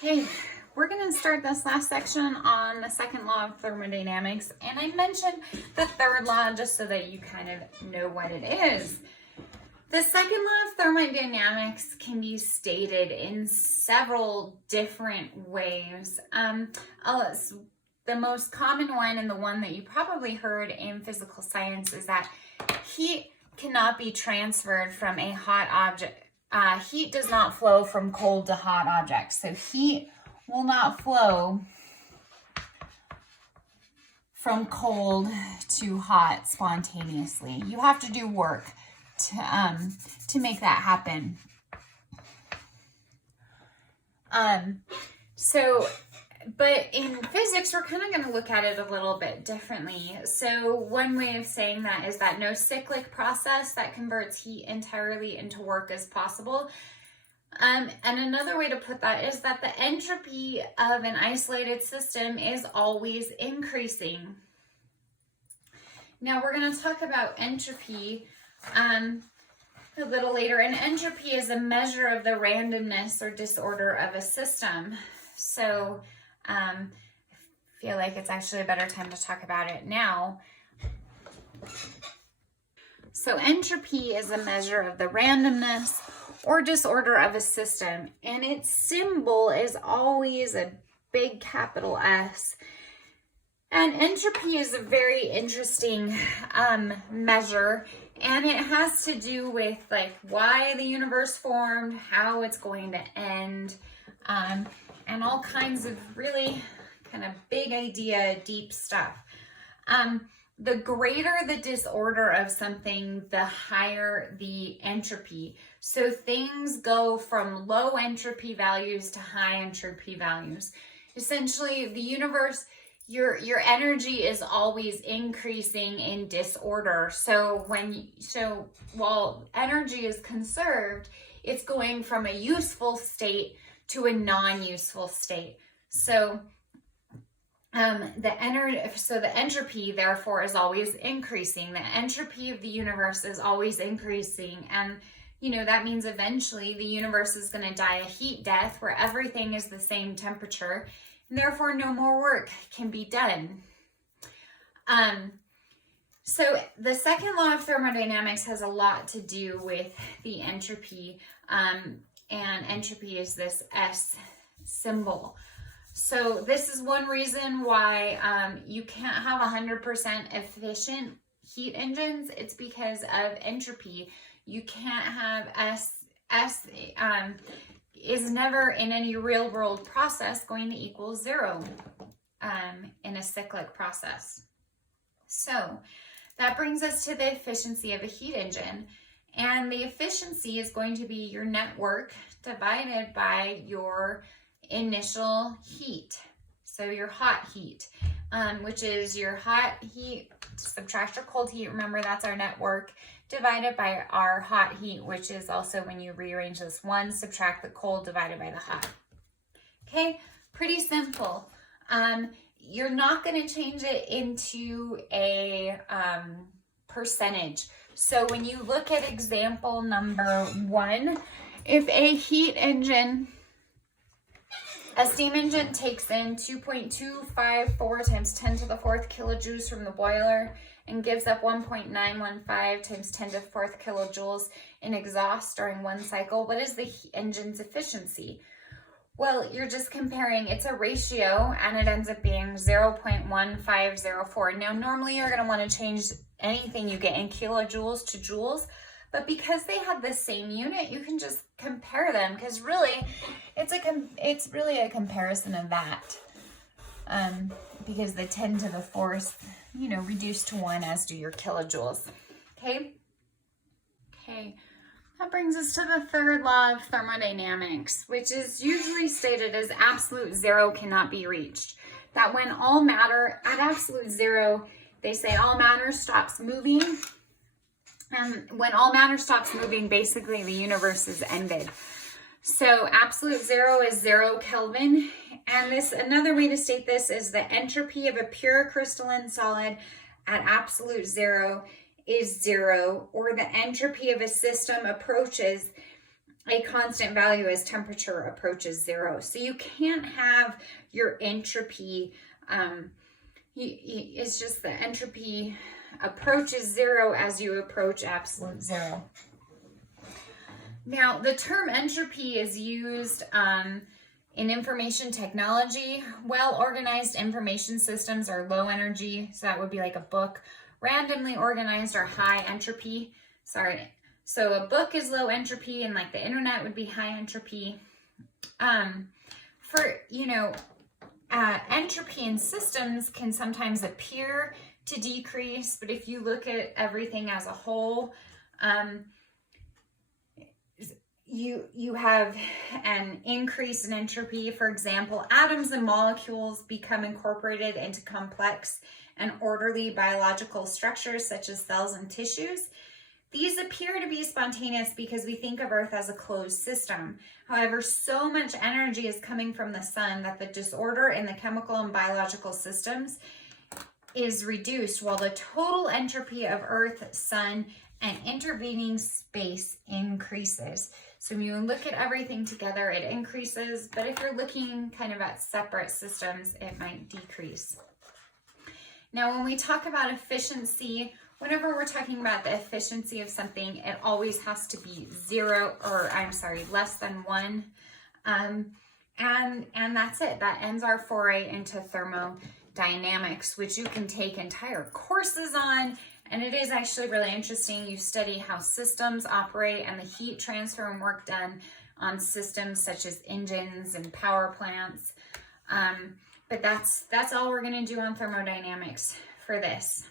Okay, we're going to start this last section on the second law of thermodynamics, and I mentioned the third law just so that you kind of know what it is. The second law of thermodynamics can be stated in several different ways. The most common one, and the one that you probably heard in physical science, is that heat cannot be transferred from a hot object. Heat does not flow from cold to hot objects. So heat will not flow from cold to hot spontaneously. You have to do work to make that happen. But in physics, we're kind of going to look at it a little bit differently. So one way of saying that is that no cyclic process that converts heat entirely into work is possible. And another way to put that is that the entropy of an isolated system is always increasing. Now we're going to talk about entropy a little later. And entropy is a measure of the randomness or disorder of a system. So I feel like it's actually a better time to talk about it now. So entropy is a measure of the randomness or disorder of a system, and its symbol is always a big capital S. And entropy is a very interesting measure, and it has to do with like why the universe formed, how it's going to end, and all kinds of really kind of big idea, deep stuff. The greater the disorder of something, the higher the entropy. So things go from low entropy values to high entropy values. Essentially, the universe, your energy is always increasing in disorder. So while energy is conserved, it's going from a useful state to a non-useful state. So the entropy therefore is always increasing. The entropy of the universe is always increasing, and that means eventually the universe is going to die a heat death where everything is the same temperature, and therefore no more work can be done. So the second law of thermodynamics has a lot to do with the entropy, and entropy is this S symbol. So this is one reason why you can't have 100% efficient heat engines. It's because of entropy. You can't have S is never in any real world process going to equal zero in a cyclic process. So that brings us to the efficiency of a heat engine. And the efficiency is going to be your net work divided by your initial heat. So your hot heat, which is your hot heat, subtract your cold heat. Remember, that's our net work, divided by our hot heat, which is also, when you rearrange this one, subtract the cold divided by the hot. Okay, pretty simple. You're not going to change it into a percentage. So when you look at example number 1, if a steam engine takes in 2.254 times 10 to the 4th kilojoules from the boiler and gives up 1.915 times 10 to the 4th kilojoules in exhaust during one cycle, what is the engine's efficiency? Well, you're just comparing, it's a ratio, and it ends up being 0.1504. Now, normally you're going to want to change anything you get in kilojoules to joules, but because they have the same unit, you can just compare them, because really, it's really a comparison of that, because the 10 to the 4th, reduced to 1, as do your kilojoules. Okay. That brings us to the third law of thermodynamics, which is usually stated as absolute zero cannot be reached. That when all matter, at absolute zero, they say all matter stops moving. And when all matter stops moving, basically the universe is ended. So absolute zero is 0 Kelvin. And another way to state this is the entropy of a pure crystalline solid at absolute zero is 0, or the entropy of a system approaches a constant value as temperature approaches zero. So you can't have your entropy, it's just the entropy approaches zero as you approach absolute zero. Now, the term entropy is used in information technology. Well-organized information systems are low energy, so that would be like a book. Randomly organized are high entropy. So a book is low entropy, and like the internet would be high entropy. Entropy in systems can sometimes appear to decrease, but if you look at everything as a whole, you have an increase in entropy. For example, atoms and molecules become incorporated into complex and orderly biological structures such as cells and tissues. These appear to be spontaneous because we think of Earth as a closed system. However, so much energy is coming from the sun that the disorder in the chemical and biological systems is reduced, while the total entropy of Earth, sun, and intervening space increases. So when you look at everything together, it increases, but if you're looking kind of at separate systems, it might decrease. Now, when we talk about efficiency, whenever we're talking about the efficiency of something, it always has to be less than 1. And that's it. That ends our foray into thermodynamics, which you can take entire courses on. And it is actually really interesting. You study how systems operate and the heat transfer and work done on systems such as engines and power plants. But that's all we're going to do on thermodynamics for this.